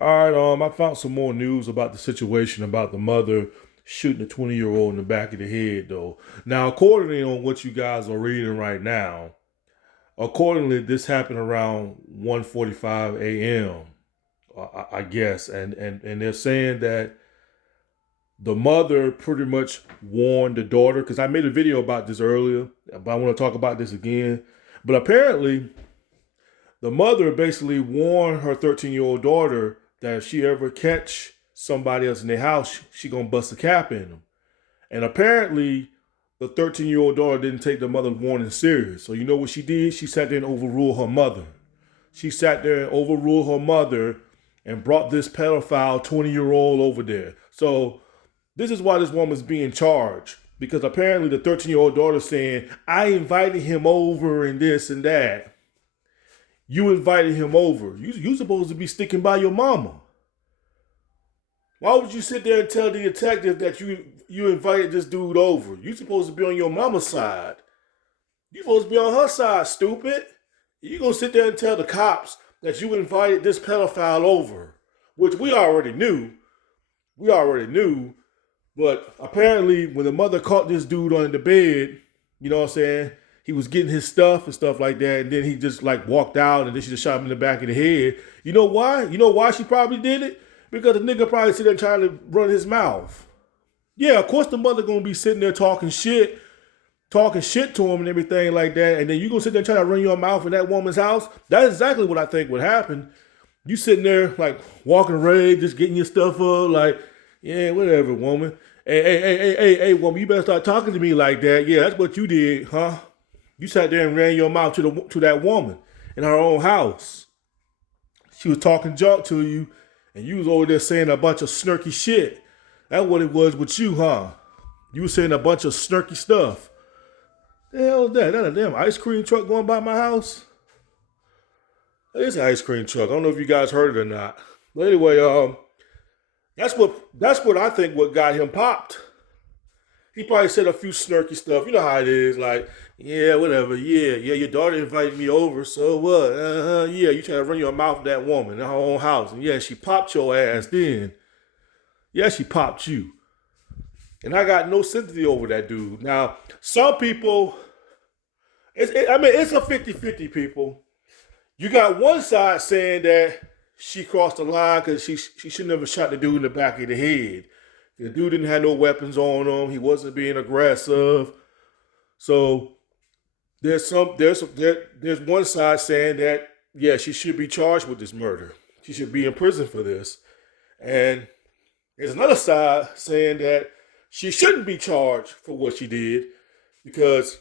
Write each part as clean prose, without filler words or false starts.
All right, I found some more news about the situation about the mother shooting a 20-year-old in the back of the head, though. Now, accordingly, on what you guys are reading right now, accordingly, this happened around 1:45 a.m. I guess, and they're saying that the mother pretty much warned the daughter because I made a video about this earlier, but I want to talk about this again. But apparently, the mother basically warned her 13-year-old daughter that if she ever catch somebody else in their house, she gonna bust a cap in them. And apparently, the 13-year-old daughter didn't take the mother's warning serious. So you know what she did? She sat there and overruled her mother. She sat there and overruled her mother and brought this pedophile 20-year-old over there. So this is why this woman's being charged. Because apparently the 13-year-old daughter saying, I invited him over and this and that. You invited him over. You supposed to be sticking by your mama. Why would you sit there and tell the detective that you invited this dude over? You supposed to be on your mama's side. You supposed to be on her side, stupid. You gonna sit there and tell the cops that you invited this pedophile over, which we already knew. We already knew. But apparently, when the mother caught this dude under the bed, you know what I'm saying? He was getting his stuff and stuff like that, and then he just like walked out, and then she just shot him in the back of the head. You know why? You know why she probably did it? Because the nigga probably sitting there trying to run his mouth. Yeah, of course the mother gonna be sitting there talking shit to him and everything like that, and then you gonna sit there and try to run your mouth in that woman's house. That's exactly what I think would happen. You sitting there like walking away, just getting your stuff up, like, yeah, whatever, woman. Hey, woman, you better start talking to me like that. Yeah, that's what you did, huh? You sat there and ran your mouth to that woman in her own house. She was talking junk to you, and you was over there saying a bunch of snarky shit. That's what it was with you, huh? You was saying a bunch of snarky stuff. The hell is that? That a damn ice cream truck going by my house? It's an ice cream truck. I don't know if you guys heard it or not. But anyway, that's what I think what got him popped. He probably said a few snarky stuff. You know how it is, like, yeah, whatever, yeah, your daughter invited me over, so what? Yeah, you trying to run your mouth at that woman in her own house, and yeah, she popped your ass then. Yeah, she popped you. And I got no sympathy over that dude. Now, some people, it's a 50-50 people. You got one side saying that she crossed the line because she should never shot the dude in the back of the head. The dude didn't have no weapons on him. He wasn't being aggressive. So there's one side saying that yeah, she should be charged with this murder. She should be in prison for this. And there's another side saying that she shouldn't be charged for what she did because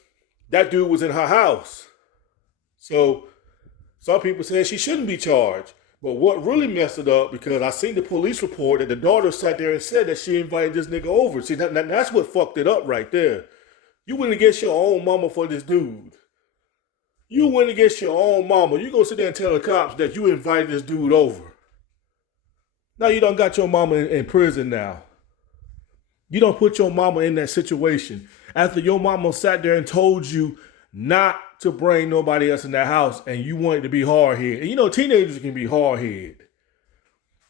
that dude was in her house. So some people saying she shouldn't be charged. But what really messed it up, because I seen the police report that the daughter sat there and said that she invited this nigga over. See, that's what fucked it up right there. You went against your own mama for this dude. You went against your own mama. You gonna sit there and tell the cops that you invited this dude over. Now you done got your mama in prison now. You don't put your mama in that situation after your mama sat there and told you not to bring nobody else in that house and you wanted to be hard headed. And you know, teenagers can be hard headed.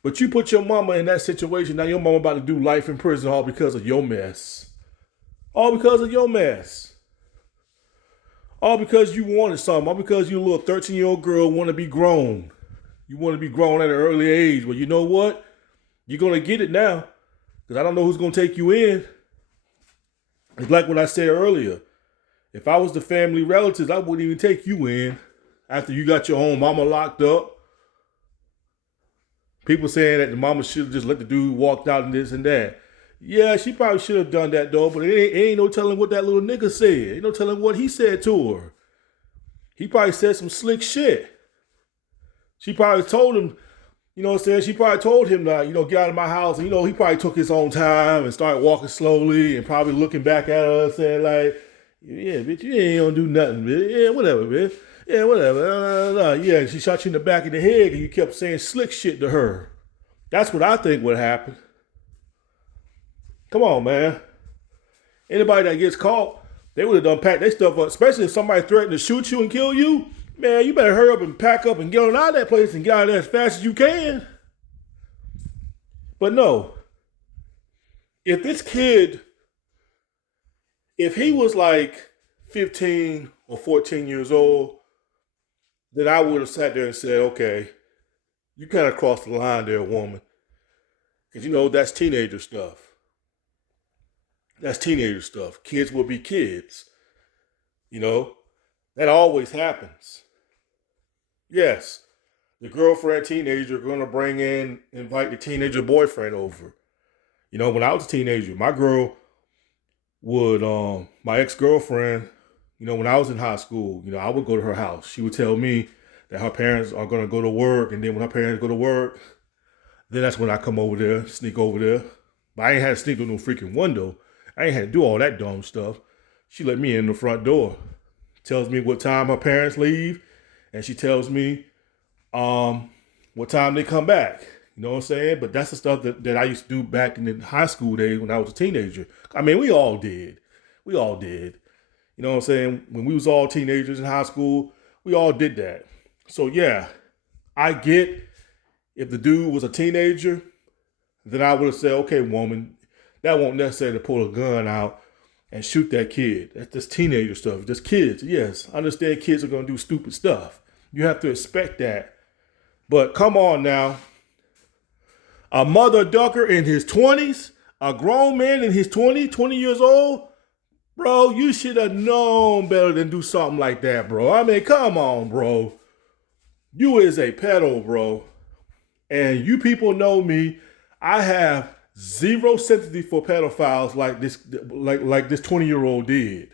But you put your mama in that situation, now your mama about to do life in prison all because of your mess. All because of your mess. All because you wanted something. All because you a little 13-year-old girl want to be grown. You want to be grown at an early age. Well, you know what? You're going to get it now. Because I don't know who's going to take you in. It's like what I said earlier. If I was the family relatives, I wouldn't even take you in after you got your own mama locked up. People saying that the mama should have just let the dude walk out and this and that. Yeah, she probably should have done that though, but it ain't no telling what that little nigga said. Ain't no telling what he said to her. He probably said some slick shit. She probably told him, you know what I'm saying? She probably told him that, get out of my house. And, he probably took his own time and started walking slowly and probably looking back at her saying like, yeah, bitch, you ain't gonna do nothing, bitch. Yeah, whatever, bitch. Yeah, whatever. Yeah, she shot you in the back of the head and you kept saying slick shit to her. That's what I think would happen. Come on, man. Anybody that gets caught, they would have done packed their stuff up, especially if somebody threatened to shoot you and kill you. Man, you better hurry up and pack up and get on out of that place and get out of there as fast as you can. But no, if this kid, if he was like 15 or 14 years old, then I would have sat there and said, okay, you kind of crossed the line there, woman. Because, that's teenager stuff. That's teenager stuff. Kids will be kids. You know, that always happens. Yes, the girlfriend, teenager, going to invite the teenager boyfriend over. When I was a teenager, my girl would, my ex girlfriend, when I was in high school, I would go to her house. She would tell me that her parents are going to go to work. And then when her parents go to work, then that's when I come over there, sneak over there. But I ain't had to sneak through no freaking window. I ain't had to do all that dumb stuff. She let me in the front door. Tells me what time her parents leave. And she tells me what time they come back. You know what I'm saying? But that's the stuff that I used to do back in the high school days when I was a teenager. I mean, we all did. We all did. You know what I'm saying? When we was all teenagers in high school, we all did that. So yeah, I get if the dude was a teenager, then I would have said, okay, woman, that won't necessarily pull a gun out and shoot that kid. That's just teenager stuff. Just kids. Yes, I understand kids are going to do stupid stuff. You have to expect that. But come on now. A mother ducker in his 20s, a grown man in his 20 years old, bro, you should have known better than do something like that, bro. I mean, come on, bro. You is a pedo, bro. And you people know me. I have zero sympathy for pedophiles like this 20-year-old did.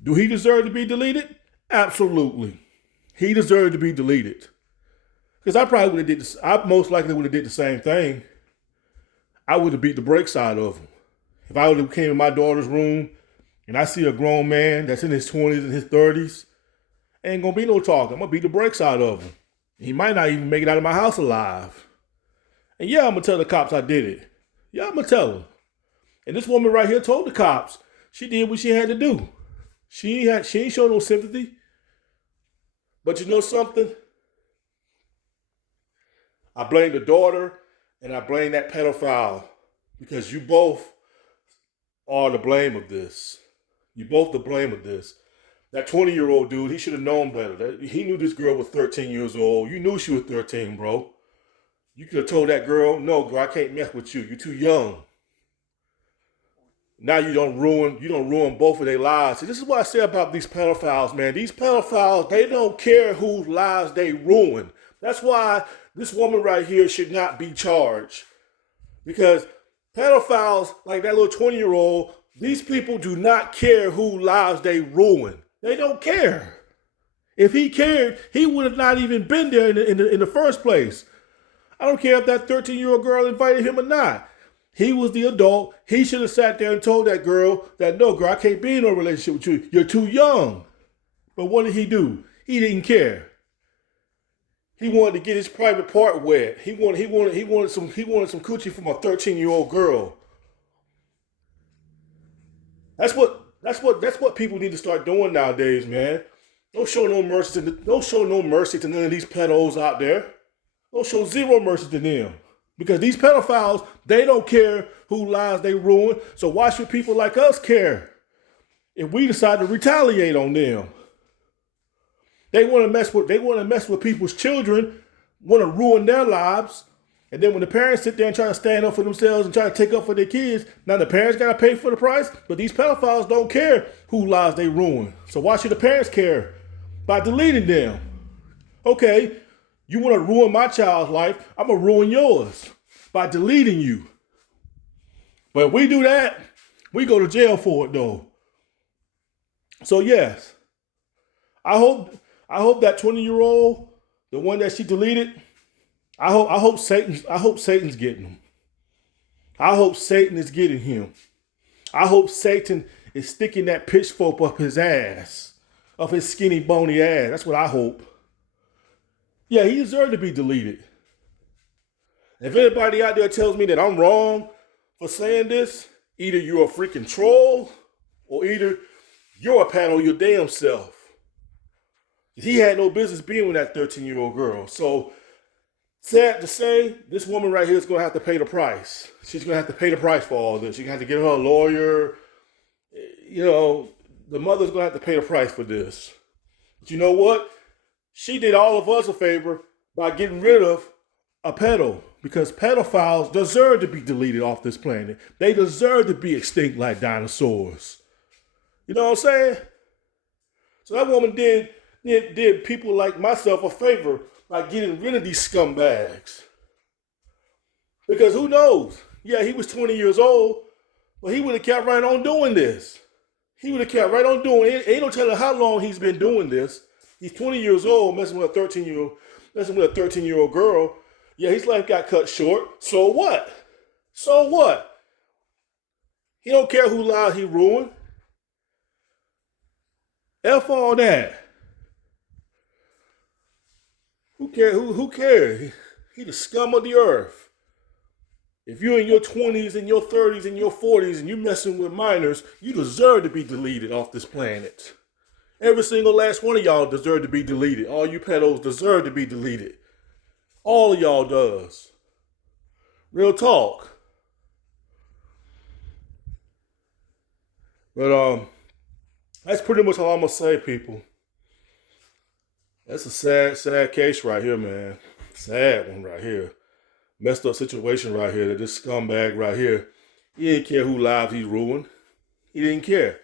Do he deserve to be deleted? Absolutely. He deserved to be deleted. Because I probably would have did this. I most likely would have did the same thing. I would have beat the brakes out of him. If I would have came in my daughter's room and I see a grown man that's in his 20s and his 30s, ain't gonna be no talking. I'm gonna beat the brakes out of him. He might not even make it out of my house alive. And yeah, I'm gonna tell the cops I did it. Yeah, I'm gonna tell them. And this woman right here told the cops she did what she had to do. She ain't showing no sympathy. But you know something? I blame the daughter and I blame that pedophile because you both are to blame of this. You both to blame of this. That 20-year-old dude, he should have known better. He knew this girl was 13 years old. You knew she was 13, bro. You could have told that girl, no, girl, I can't mess with you. You're too young. Now you don't ruin both of their lives. See, this is what I say about these pedophiles, man. These pedophiles, they don't care whose lives they ruin. That's why this woman right here should not be charged. Because pedophiles, like that little 20-year-old, these people do not care whose lives they ruin. They don't care. If he cared, he would have not even been there in the first place. I don't care if that 13-year-old girl invited him or not. He was the adult. He should have sat there and told that girl that, no, girl, I can't be in a relationship with you. You're too young. But what did he do? He didn't care. He wanted to get his private part wet. He wanted some coochie from a 13-year-old girl. That's what people need to start doing nowadays, man. Don't show no mercy to none of these pedos out there. Don't show zero mercy to them. Because these pedophiles, they don't care whose lives they ruin. So why should people like us care if we decide to retaliate on them? They want to mess with people's children, want to ruin their lives. And then when the parents sit there and try to stand up for themselves and try to take up for their kids, now the parents got to pay for the price. But these pedophiles don't care whose lives they ruin. So why should the parents care? By deleting them. Okay, you want to ruin my child's life, I'm going to ruin yours by deleting you. But if we do that, we go to jail for it though. So yes, I hope that 20-year-old, the one that she deleted, I hope Satan's getting him. I hope Satan is getting him. I hope Satan is sticking that pitchfork up his ass, up his skinny, bony ass. That's what I hope. Yeah, he deserved to be deleted. If anybody out there tells me that I'm wrong for saying this, either you're a freaking troll or either you're a pedo your damn self. He had no business being with that 13-year-old girl. So Sad to say, this woman right here is going to have to pay the price. She's going to have to pay the price for all this. She's going to have to get her a lawyer. You know, the mother's going to have to pay the price for this. But you know what? She did all of us a favor by getting rid of a pedo, because pedophiles deserve to be deleted off this planet. They deserve to be extinct like dinosaurs. You know what I'm saying? So that woman did people like myself a favor by getting rid of these scumbags. Because who knows? Yeah, he was 20 years old, but he would have kept right on doing this. He would have kept right on doing it. Ain't no telling how long he's been doing this. He's 20 years old, messing with a 13-year-old girl. Yeah, his life got cut short. So what? So what? He don't care who lives he ruined. F all that. Who cares? Who cares? He the scum of the earth. If you're in your 20s and your 30s and your 40s and you're messing with minors, you deserve to be deleted off this planet. Every single last one of y'all deserve to be deleted. All you pedos deserve to be deleted. All of y'all does. Real talk. But that's pretty much all I'm gonna say, people. That's a sad case right here, man. Sad one right here. Messed up situation right here. That this scumbag right here, he didn't care who lives he ruined. He didn't care.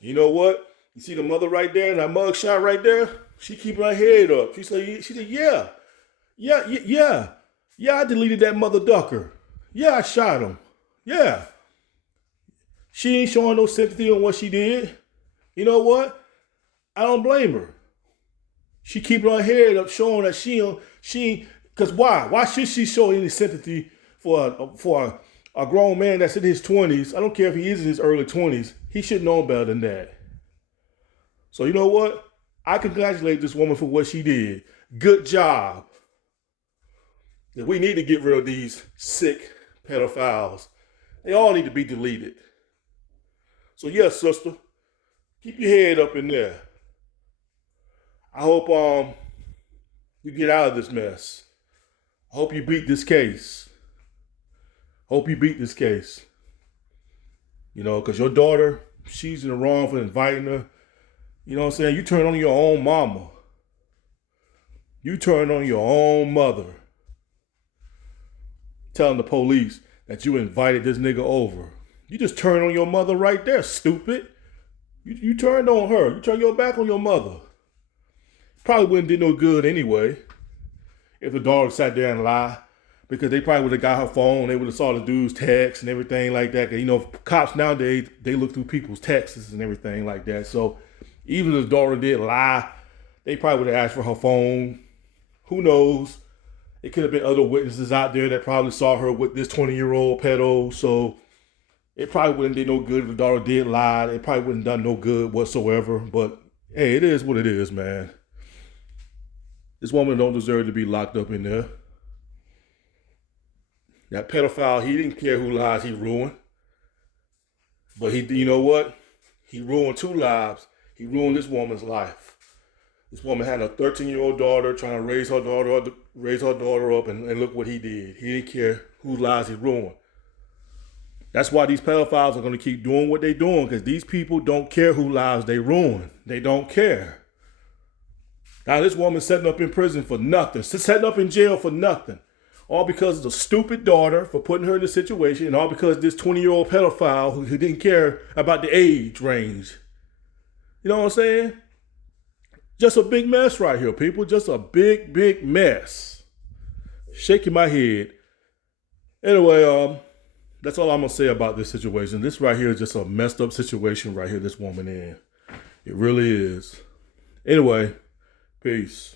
You know what? You see the mother right there, and that mug shot right there? She keeping her head up. She said, yeah, I deleted that mother ducker. Yeah, I shot him. Yeah. She ain't showing no sympathy on what she did. You know what? I don't blame her. She keeping her head up, showing that she, because why? Why should she show any sympathy for a grown man that's in his 20s? I don't care if he is in his early 20s. He should know better than that. So you know what? I congratulate this woman for what she did. Good job. We need to get rid of these sick pedophiles. They all need to be deleted. So yes, sister, keep your head up in there. I hope you get out of this mess. I hope you beat this case. Hope you beat this case. You know, because your daughter, she's in the wrong for inviting her. You know what I'm saying? You turn on your own mama. You turn on your own mother. Telling the police that you invited this nigga over. You just turned on your mother right there, stupid. You turned on her. You turned your back on your mother. Probably wouldn't do no good anyway if the daughter sat there and lied, because they probably would have got her phone. They would have saw the dude's text and everything like that. You know, cops nowadays, they look through people's texts and everything like that. So even if the daughter did lie, they probably would have asked for her phone. Who knows? It could have been other witnesses out there that probably saw her with this 20-year-old pedo. So it probably wouldn't do no good if the daughter did lie. It probably wouldn't done no good whatsoever. But hey, it is what it is, man. This woman don't deserve to be locked up in there. That pedophile, he didn't care who lives he ruined. But you know what? He ruined 2 lives. He ruined this woman's life. This woman had a 13-year-old daughter, trying to raise her daughter up, and look what he did. He didn't care whose lives he ruined. That's why these pedophiles are going to keep doing what they're doing, because these people don't care whose lives they ruin. They don't care. Now this woman's setting up in prison for nothing, setting up in jail for nothing. All because of the stupid daughter for putting her in this situation, and all because this 20-year-old pedophile who didn't care about the age range. You know what I'm saying? Just a big mess right here, people. Just a big, big mess. Shaking my head. Anyway, that's all I'm going to say about this situation. This right here is just a messed up situation right here this woman in. It really is. Anyway, peace.